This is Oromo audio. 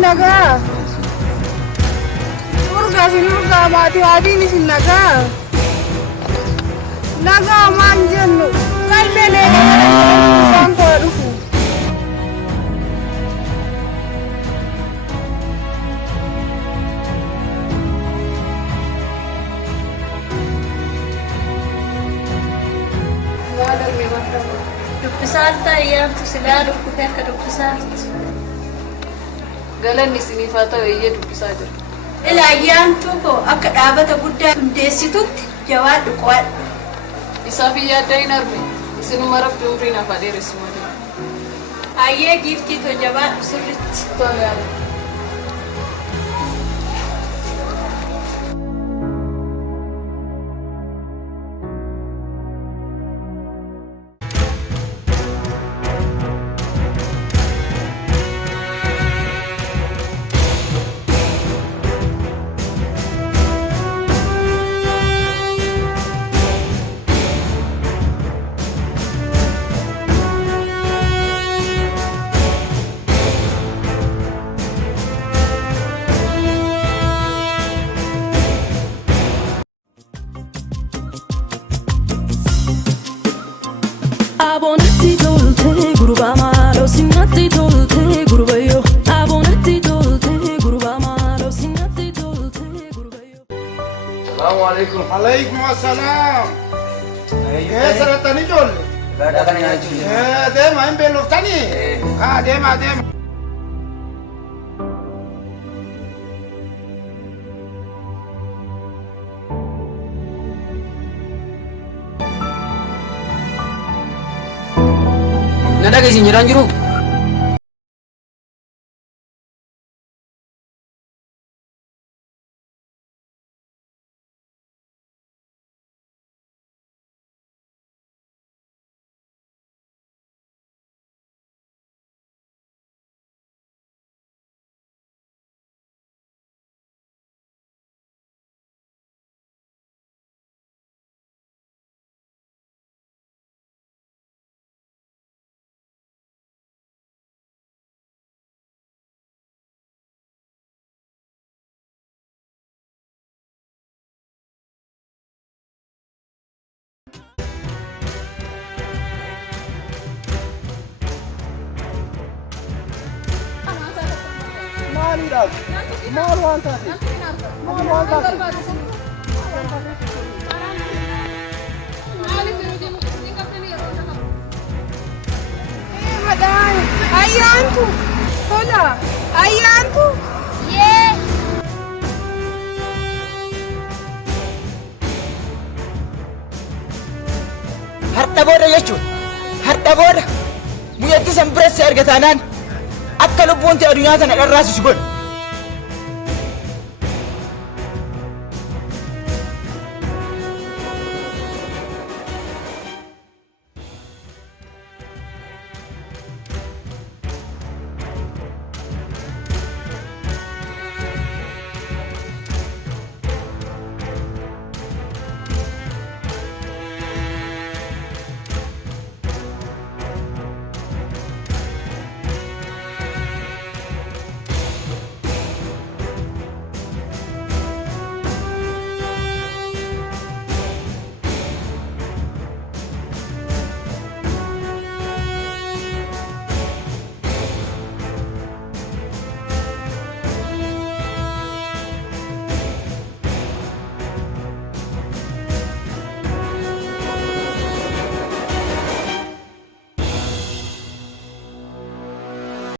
nagaa. Nurgaa maatii adiin isin nagaa. Nagaa maan jennu qalbeen isaan koo dhufu. Dubbisaarta ayyaantu silaa dhukkufee akka dubbisaartu. Galanni isiniif haa ta'u eeyyee dubbisaa jira. Ila ayyaantu koo akka dhaabata guddaa hundeessitutti jawaadhu qo'adhu. Isaaf yaadda hin arge isinuma rabbi umriin hafa dheeressu malee. Hayyee giiftii too jabaadhu sirritti. Tole. Abonatti tolte gurba malo sinatti tolte gurbayo abonatti tolte gurba malo sinatti tolte gurbayo. Assalamu alaikum. Alaikum assalam. Saratani jolle. Gada kan nyachu. Dema hin beeloftani. Dema. Nada ke sini jiru. Maal waan taate? Madaan ayyaantu tola ayyaantu yee. Har'a booda jechuun har'a booda muyyatti san biratti argataanaan akka lubbuun ta'e addunyaa kana dharraasisu godha.